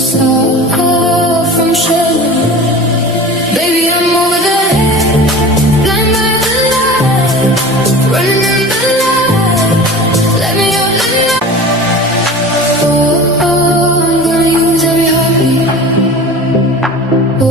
Far from shallow, baby, I'm over the edge, blind by the light, running in the light. Let me out, let me out. Oh, I'm gonna use every heartbeat. Oh,